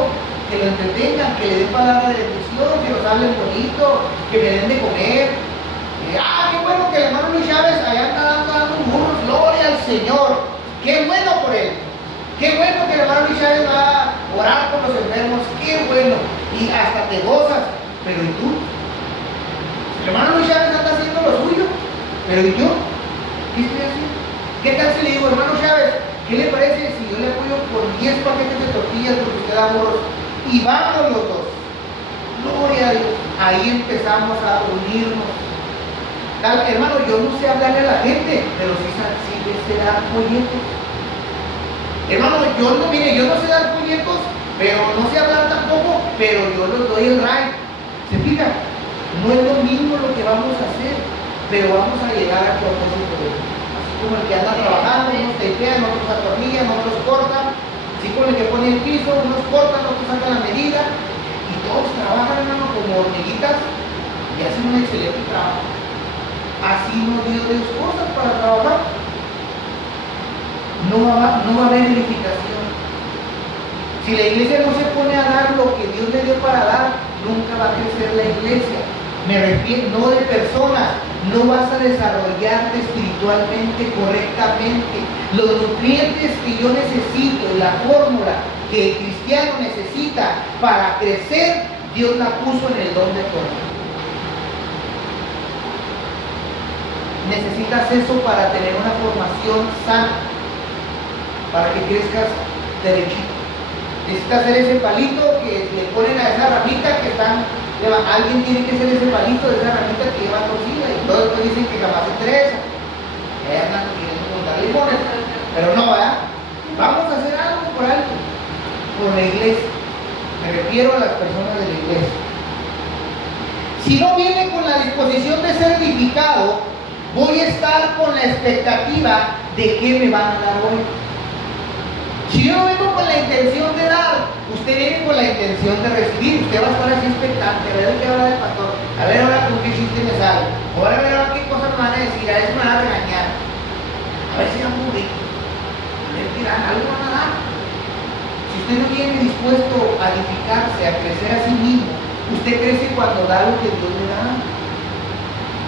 que lo entretengan, que le den palabra de bendición, que los hablen bonito, que me den de comer. Qué bueno que el hermano Luis Chávez allá anda dando burros, gloria al Señor. Qué bueno por él. Qué bueno que el hermano Luis Chávez va a orar por los enfermos. Qué bueno. Y hasta te gozas. Pero ¿y tú? El hermano Luis Chávez anda haciendo lo suyo. Pero ¿y yo? ¿Qué estoy haciendo? ¿Qué tal si le digo, hermano Chávez, qué le parece si yo le apoyo por 10 paquetes de tortillas porque usted da burros? Y vamos los dos. Gloria a Dios. Ahí empezamos a unirnos. Hermano, yo no sé hablarle a la gente, pero sí sé dar folletos. Hermano, yo no sé dar folletos, pero no sé hablar tampoco, pero yo les doy el ride. ¿Se fija? No es lo mismo lo que vamos a hacer, pero vamos a llegar a propósito. Así como el que anda trabajando, unos tapean, otros atornillan, otros cortan. Así como el que pone el piso, unos cortan, otros sacan la medida. Y todos trabajan, hermano, como hormiguitas y hacen un excelente trabajo. Así nos dio Dios cosas para trabajar. No va a haber edificación. Si la iglesia no se pone a dar lo que Dios le dio para dar, nunca va a crecer la iglesia. Me refiero, no de personas. No vas a desarrollarte espiritualmente correctamente. Los nutrientes que yo necesito y la fórmula que el cristiano necesita para crecer, Dios la puso en el don de todo. Necesitas eso para tener una formación sana, para que crezcas derechito. Necesitas hacer ese palito que le ponen a esa ramita que alguien tiene que hacer ese palito de esa ramita que lleva torcida y todos después dicen que jamás se interesa. Ahí andan queriendo contar limones, pero no, ¿verdad? Vamos a hacer algo por alguien, por la iglesia. Me refiero a las personas de la iglesia. Si no viene con la disposición de ser edificado, voy a estar con la expectativa de qué me van a dar hoy. Si yo no vengo con la intención de dar, usted viene con la intención de recibir. Usted va a estar así expectante, a ver qué habla del pastor, a ver ahora con qué chiste me sale, ahora a ver ahora qué cosas me van a decir, a ver si me van a regañar, a ver si van a morir, a ver qué dan, algo van a dar. Si usted no viene dispuesto a edificarse, a crecer a sí mismo, usted crece cuando da lo que Dios le da.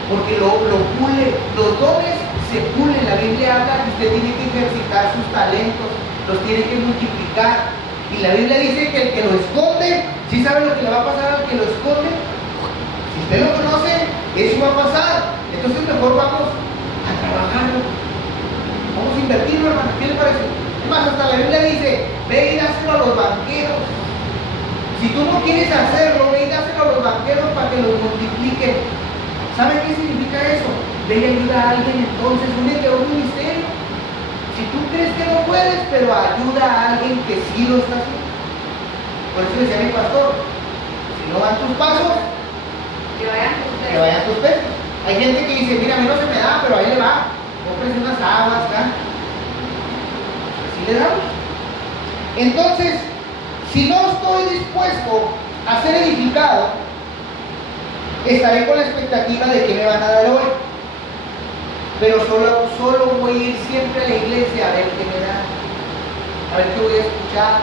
Porque lo pule, los dones se pulen. La Biblia habla que usted tiene que ejercitar sus talentos, los tiene que multiplicar. Y la Biblia dice que el que lo esconde, ¿sí sabe lo que le va a pasar al que lo esconde? Si usted lo conoce, eso va a pasar. Entonces mejor vamos a trabajarlo. Vamos a invertirlo, hermano. ¿Qué le parece? Es más, hasta la Biblia dice, ve y dáselo a los banqueros. Si tú no quieres hacerlo, ve y dáselo a a los banqueros para que los multipliquen. ¿Sabe qué significa eso? Ve y ayuda a alguien, entonces únete a un ministerio. Si tú crees que no puedes, pero ayuda a alguien que sí lo está haciendo. Por eso decía mi pastor, si no van tus pasos, Que vayan ustedes. que vayan tus pesos. Hay gente que dice, mira, a mí no se me da, pero ahí le va. Cómprese unas aguas, acá. Así le damos. Entonces, si no estoy dispuesto a ser edificado, estaré con la expectativa de que me van a dar hoy. Pero solo voy a ir siempre a la iglesia a ver qué me dan, a ver qué voy a escuchar.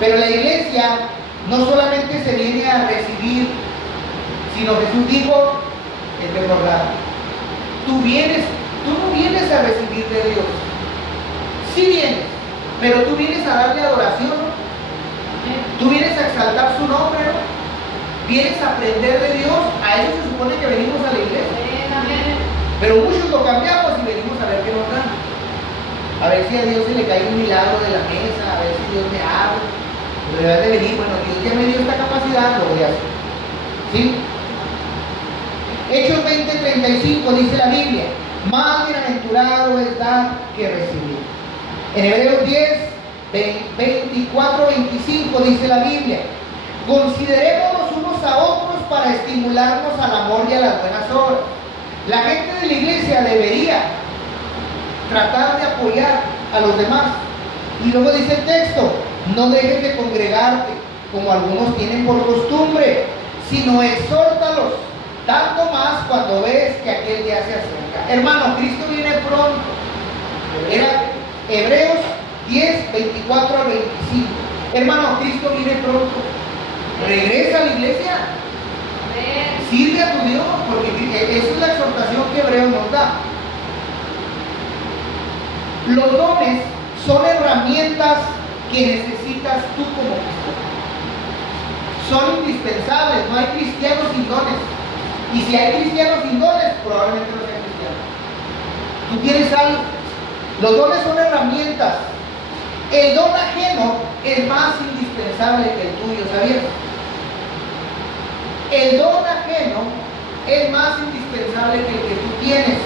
Pero la iglesia no solamente se viene a recibir, sino Jesús dijo, es de verdad. Tú no vienes a recibir de Dios. Sí vienes, pero tú vienes a darle adoración, ¿no? Tú vienes a exaltar su nombre, ¿no? Vienes a aprender de Dios. A eso se supone que venimos a la iglesia. Pero muchos lo cambiamos y venimos a ver qué nos dan. A ver si a Dios se le cae un milagro de la mesa, a ver si Dios me habla. Pero debe de venir, bueno, Dios ya me dio esta capacidad, lo voy a hacer. ¿Sí? Hechos 20:35 dice la Biblia, más bienaventurado es dar que recibir. En Hebreos 10:24-25 dice la Biblia, considerémonos unos a otros para estimularnos al amor y a las buenas obras. La gente de la iglesia debería tratar de apoyar a los demás. Y luego dice el texto, no dejes de congregarte como algunos tienen por costumbre, sino exhórtalos, tanto más cuando ves que aquel día se acerca. Hermano, Cristo viene pronto. Era Hebreos 10:24-25. Hermano, Cristo viene pronto. Regresa a la iglesia. Sirve a tu Dios, porque esa es la exhortación que Hebreos nos da. Los dones son herramientas que necesitas tú como cristiano. Son indispensables, no hay cristianos sin dones. Y si hay cristianos sin dones, probablemente no sean cristianos. Tú tienes algo. Los dones son herramientas. El don ajeno es más indispensable que el tuyo, ¿sabías? El don ajeno es más indispensable que el que tú tienes,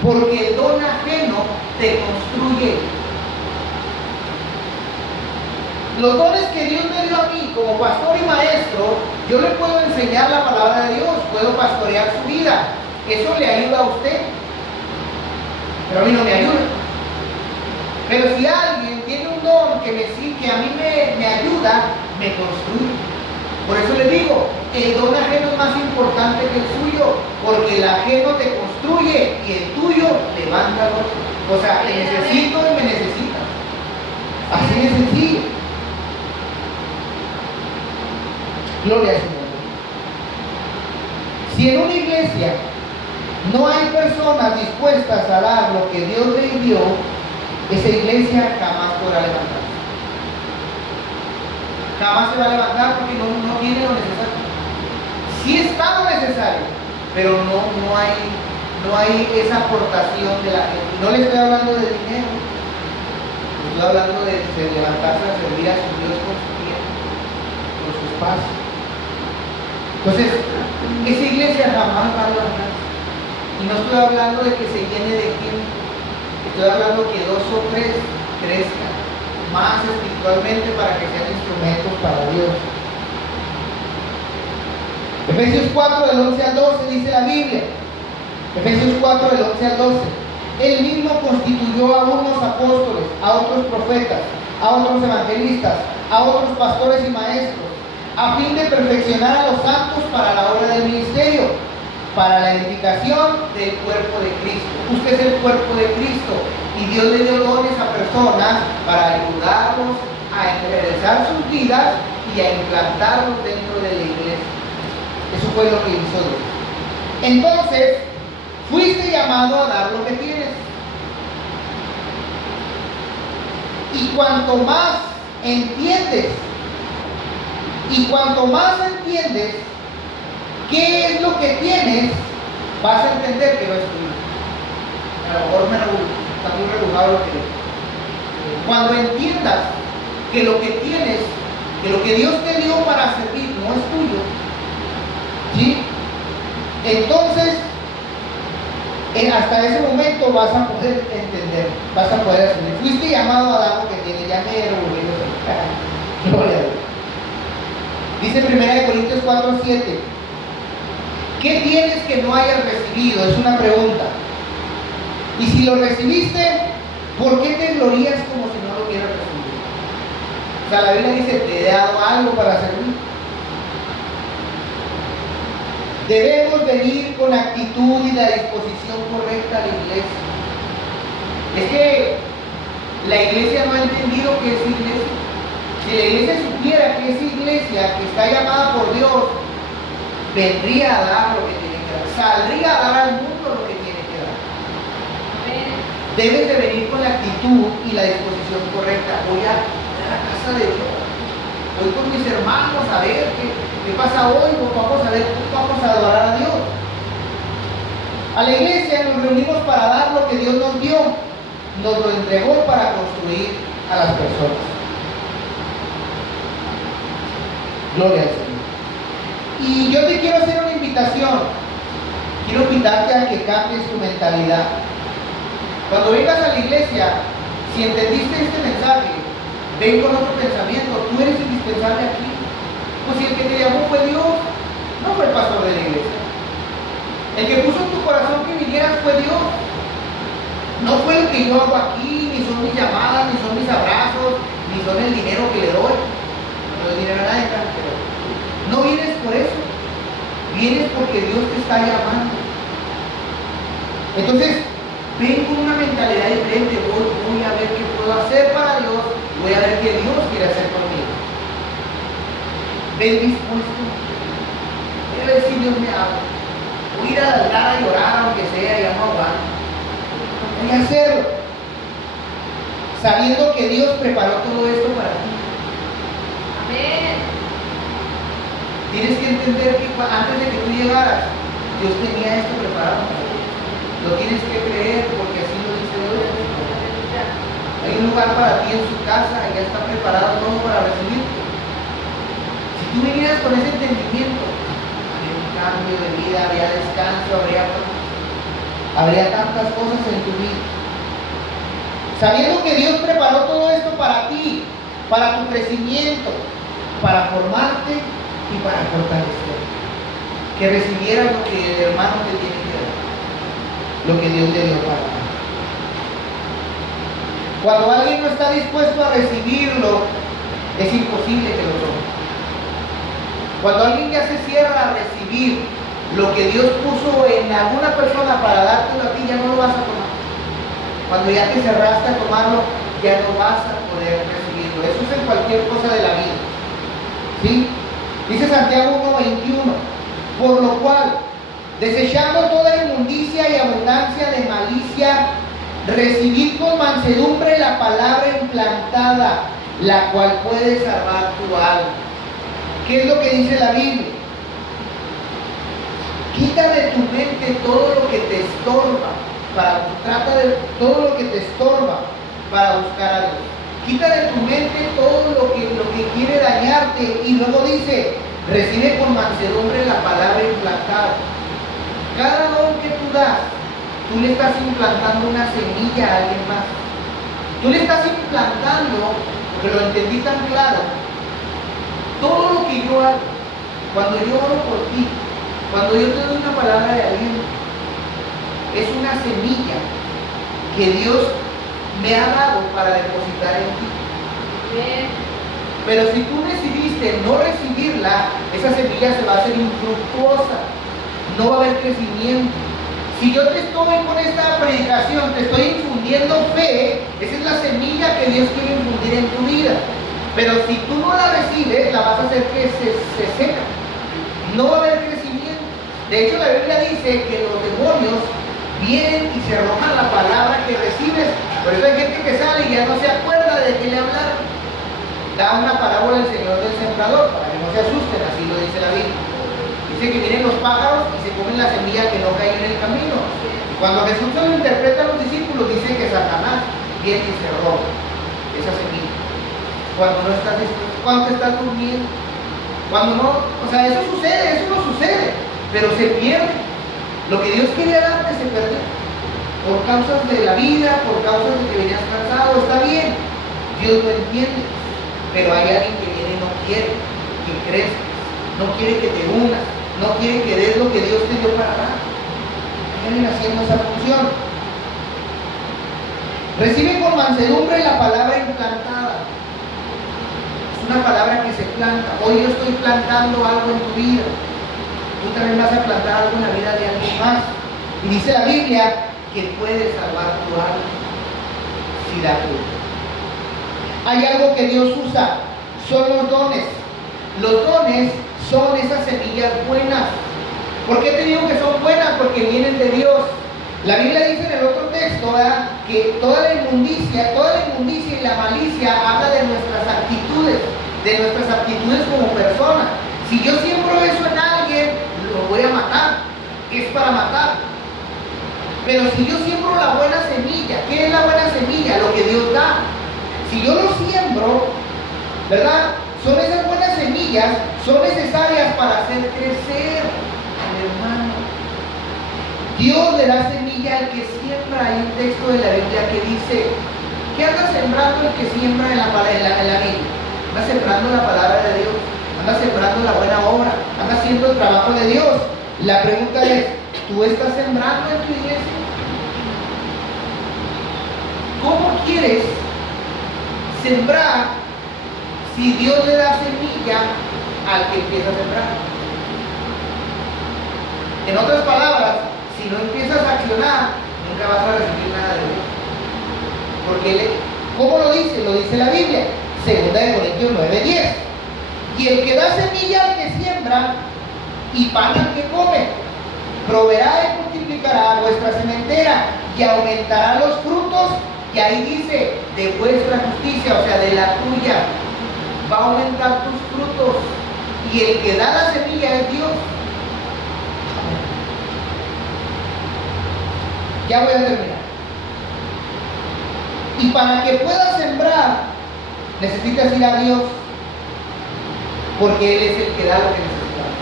porque el don ajeno te construye. Los dones que Dios me dio a mí como pastor y maestro, yo le puedo enseñar la palabra de Dios, puedo pastorear su vida. Eso le ayuda a usted, pero a mí no me ayuda. Pero si alguien tiene un don que a mí me ayuda, me construye. Por eso le digo, el don ajeno es más importante que el suyo, porque el ajeno te construye y el tuyo levanta al otro. O sea, te necesito y me necesitas. Así de sencillo. Gloria al Señor. Si en una iglesia no hay personas dispuestas a dar lo que Dios les dio, esa iglesia jamás podrá levantarse. Jamás se va a levantar porque no tiene lo necesario. Sí está lo necesario, pero no hay esa aportación de la gente. No le estoy hablando de dinero, estoy hablando de levantarse a servir a su Dios con su tiempo, con su espacio. Entonces, esa iglesia jamás va a levantarse. Y no estoy hablando de que se llene de gente, estoy hablando que 2 o 3 crezcan más espiritualmente para que sean instrumentos para Dios. Efesios 4 del 11 al 12 dice la Biblia. Efesios 4 del 11 al 12. Él mismo constituyó a unos apóstoles, a otros profetas, a otros evangelistas, a otros pastores y maestros, a fin de perfeccionar a los santos para la obra del ministerio, para la edificación del cuerpo de Cristo. Usted es el cuerpo de Cristo y Dios le dio dones a personas para ayudarlos a enderezar sus vidas y a implantarlos dentro de la iglesia. Eso fue lo que hizo Dios. Entonces, fuiste llamado a dar lo que tienes. Y cuanto más entiendes qué es lo que tienes, vas a entender que no es tuyo. A lo mejor está muy rebujado lo que digo. Cuando entiendas que lo que tienes, que lo que Dios te dio para servir no es Entonces, hasta ese momento vas a poder entender, vas a poder asumir. Fuiste llamado a dar lo que tiene llamero, gloria a Dios. Dice 1 Corintios 4:7. ¿Qué tienes que no hayas recibido? Es una pregunta. Y si lo recibiste, ¿por qué te glorías como si no lo hubieras recibido? O sea, la Biblia dice, te he dado algo para servir. Debemos venir con actitud y la disposición correcta a la iglesia. Es que la iglesia no ha entendido qué es iglesia. Si la iglesia supiera que es iglesia, que está llamada por Dios, vendría a dar lo que tiene que dar. Saldría a dar al mundo lo que tiene que dar. Debes de venir con la actitud y la disposición correcta. Voy a la casa de Dios. Voy con mis hermanos a ver qué pasa hoy. Vamos a ver, vamos a adorar a Dios. A la iglesia nos reunimos para dar lo que Dios nos dio. Nos lo entregó para construir a las personas. Gloria al Señor. Y yo te quiero hacer una invitación. Quiero invitarte a que cambies tu mentalidad. Cuando vengas a la iglesia, si entendiste este mensaje, ven con otro pensamiento. Tú eres indispensable aquí. Pues si el que te llamó fue Dios, no fue el pastor de la iglesia. El que puso en tu corazón que vinieras fue Dios. No fue lo que yo hago aquí, ni son mis llamadas, ni son mis abrazos, ni son el dinero que le doy. No doy dinero a nadie, pero no vienes por eso. Vienes porque Dios te está llamando. Entonces, ven con una mentalidad diferente. Voy a ver qué puedo hacer para Dios. Voy a ver qué Dios quiere hacer conmigo. Ven dispuesto. Voy a ver si Dios me habla. Voy a ir al altar a llorar, aunque sea, ya no aguanto. Voy a hacerlo. Sabiendo que Dios preparó todo esto para ti. Amén. Tienes que entender que antes de que tú llegaras, Dios tenía esto preparado. Lo tienes que creer porque así lo dice Dios. Hay un lugar para ti en su casa, ya está preparado todo para recibirte. Si tú vinieras con ese entendimiento, habría un cambio de vida, habría descanso, habría tantas cosas en tu vida. Sabiendo que Dios preparó todo esto para ti, para tu crecimiento, para formarte y para fortalecer. Que recibieras lo que el hermano te tiene que dar, lo que Dios te dio para ti. Cuando alguien no está dispuesto a recibirlo, es imposible que lo tome. Cuando alguien ya se cierra a recibir lo que Dios puso en alguna persona para dártelo a ti, ya no lo vas a tomar. Cuando ya te cerraste a tomarlo, ya no vas a poder recibirlo. Eso es en cualquier cosa de la vida. ¿Sí? Dice Santiago 1:21, por lo cual, desechando toda inmundicia y abundancia de malicia, recibid con mansedumbre la palabra implantada, la cual puede salvar tu alma. ¿Qué es lo que dice la Biblia? Quita de tu mente todo lo que te estorba, trata de todo lo que te estorba para buscar a Dios. Quita de tu mente todo lo que quiere dañarte y luego dice, recibe con mansedumbre la palabra implantada. Cada don que tú das, tú le estás implantando una semilla a alguien más. Tú le estás implantando, porque lo entendí tan claro, todo lo que yo hago, cuando yo oro por ti, cuando yo te doy una palabra de aliento, es una semilla que Dios me ha dado para depositar en ti. Bien. Pero si tú decidiste no recibirla, esa semilla se va a hacer infructuosa, no va a haber crecimiento. Si yo te estoy con esta predicación, te estoy infundiendo fe, esa es la semilla que Dios quiere infundir en tu vida. Pero si tú no la recibes, la vas a hacer que se seca. No va a haber crecimiento. De hecho, la Biblia dice que los demonios vienen y se roban la palabra que recibes. Por eso hay gente que sale y ya no se acuerda de que le hablaron. Da una parábola el Señor del sembrador para que no se asusten, así lo dice la Biblia. Dice que vienen los pájaros y se comen la semilla que no cae en el camino. Cuando Jesús se lo interpreta a los discípulos, dice que Satanás viene y se roba esa semilla. Cuando no estás dispuesto, cuando te estás durmiendo, cuando no, o sea, eso no sucede, pero se pierde. Lo que Dios quería darte se perdió. Por causas de la vida, por causas de que venías cansado, está bien. Dios lo entiende. Pero hay alguien que viene y no quiere que crezcas, no quiere que te unas, no quiere que des lo que Dios te dio para dar. Hay alguien haciendo esa función. Recibe con mansedumbre la palabra implantada. Es una palabra que se planta. Hoy yo estoy plantando algo en tu vida. Tú también vas a plantar algo en la vida de alguien más. Y dice la Biblia que puede salvar tu alma si da fruto. Hay algo que Dios usa, son los dones. Los dones son esas semillas buenas. ¿Por qué te digo que son buenas? Porque vienen de Dios. La Biblia dice en el otro texto, ¿verdad?, que toda la inmundicia y la malicia habla de nuestras actitudes como personas. Si yo siembro eso en alguien, lo voy a matar. Es para matar. Pero si yo siembro la buena semilla, ¿qué es la buena semilla? Lo que Dios da. Si yo lo siembro, ¿verdad? Son esas buenas semillas, son necesarias para hacer crecer al hermano. Dios le da semilla al que siembra. Hay un texto de la Biblia que dice, ¿qué anda sembrando el que siembra en la Biblia? Anda sembrando la palabra de Dios, anda sembrando la buena obra, anda haciendo el trabajo de Dios. La pregunta es, ¿tú estás sembrando en tu iglesia? ¿Cómo quieres sembrar si Dios le da semilla al que empieza a sembrar? En otras palabras, si no empiezas a accionar, nunca vas a recibir nada de Dios. Porque, ¿cómo lo dice? Lo dice la Biblia, 2 Corintios 9:10. Y el que da semilla al que siembra y pan al que come, proveerá y multiplicará vuestra sementera y aumentará los frutos. Y ahí dice, de vuestra justicia, o sea, de la tuya, va a aumentar tus frutos. Y el que da la semilla es Dios. Ya voy a terminar. Y para que puedas sembrar, necesitas ir a Dios, porque Él es el que da lo que necesitamos.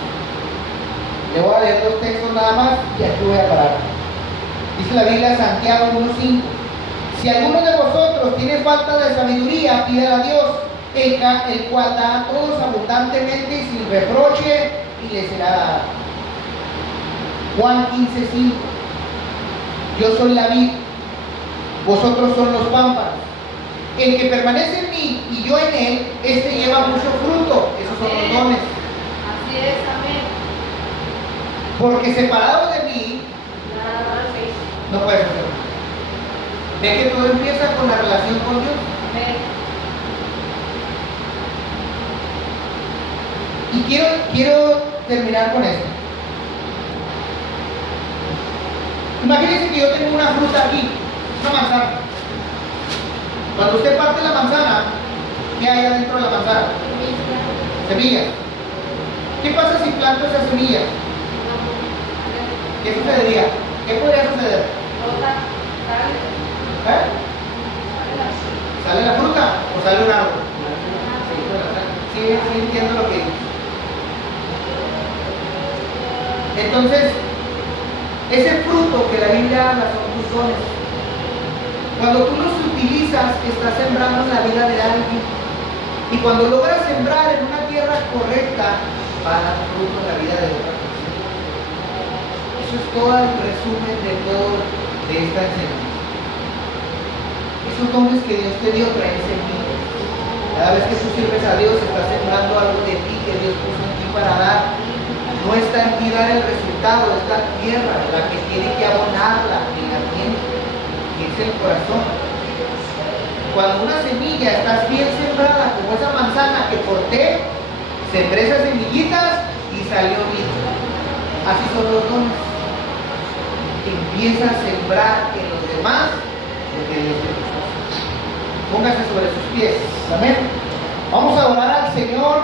Le voy a leer 2 textos nada más y aquí voy a parar. Dice la Biblia, Santiago 1:5. Si alguno de vosotros tiene falta de sabiduría, pídala a Dios, el cual da a todos abundantemente y sin reproche, y le será dada. Juan 15:5. Yo soy la vid, vosotros son los pámpanos. El que permanece en mí y yo en él, este lleva mucho fruto. Esos son los dones. Así es, amén. Porque separado de mí, no puedes hacer nada. Ve que todo empieza con la relación con Dios. Amén. Y quiero terminar con esto. Imagínense que yo tengo una fruta aquí, una manzana. Cuando usted parte la manzana, ¿qué hay adentro de la manzana? Semillas. ¿Qué pasa si planto esas semillas? ¿Qué sucedería? ¿Qué podría suceder? ¿Eh? ¿Sale la fruta o sale un árbol? Sí, entiendo lo que dices. Entonces, ese fruto que la Biblia habla son tus dones. Cuando tú los utilizas, estás sembrando en la vida de alguien. Y cuando logras sembrar en una tierra correcta, va a dar fruto en la vida de otra persona. Eso es todo el resumen de esta enseñanza. Esos dones que Dios te dio traen semillas. Cada vez que tú sirves a Dios, estás sembrando algo de ti que Dios puso en ti para dar. No está en ti dar el resultado, es la tierra la que tiene que abonarla en la tierra, que es el corazón. Cuando una semilla estás bien sembrada, como esa manzana que corté, sembré esas semillitas y salió bien. Así son los dones. Empieza a sembrar en los demás lo que Dios te puso. Póngase sobre sus pies. Amén. Vamos a orar al Señor.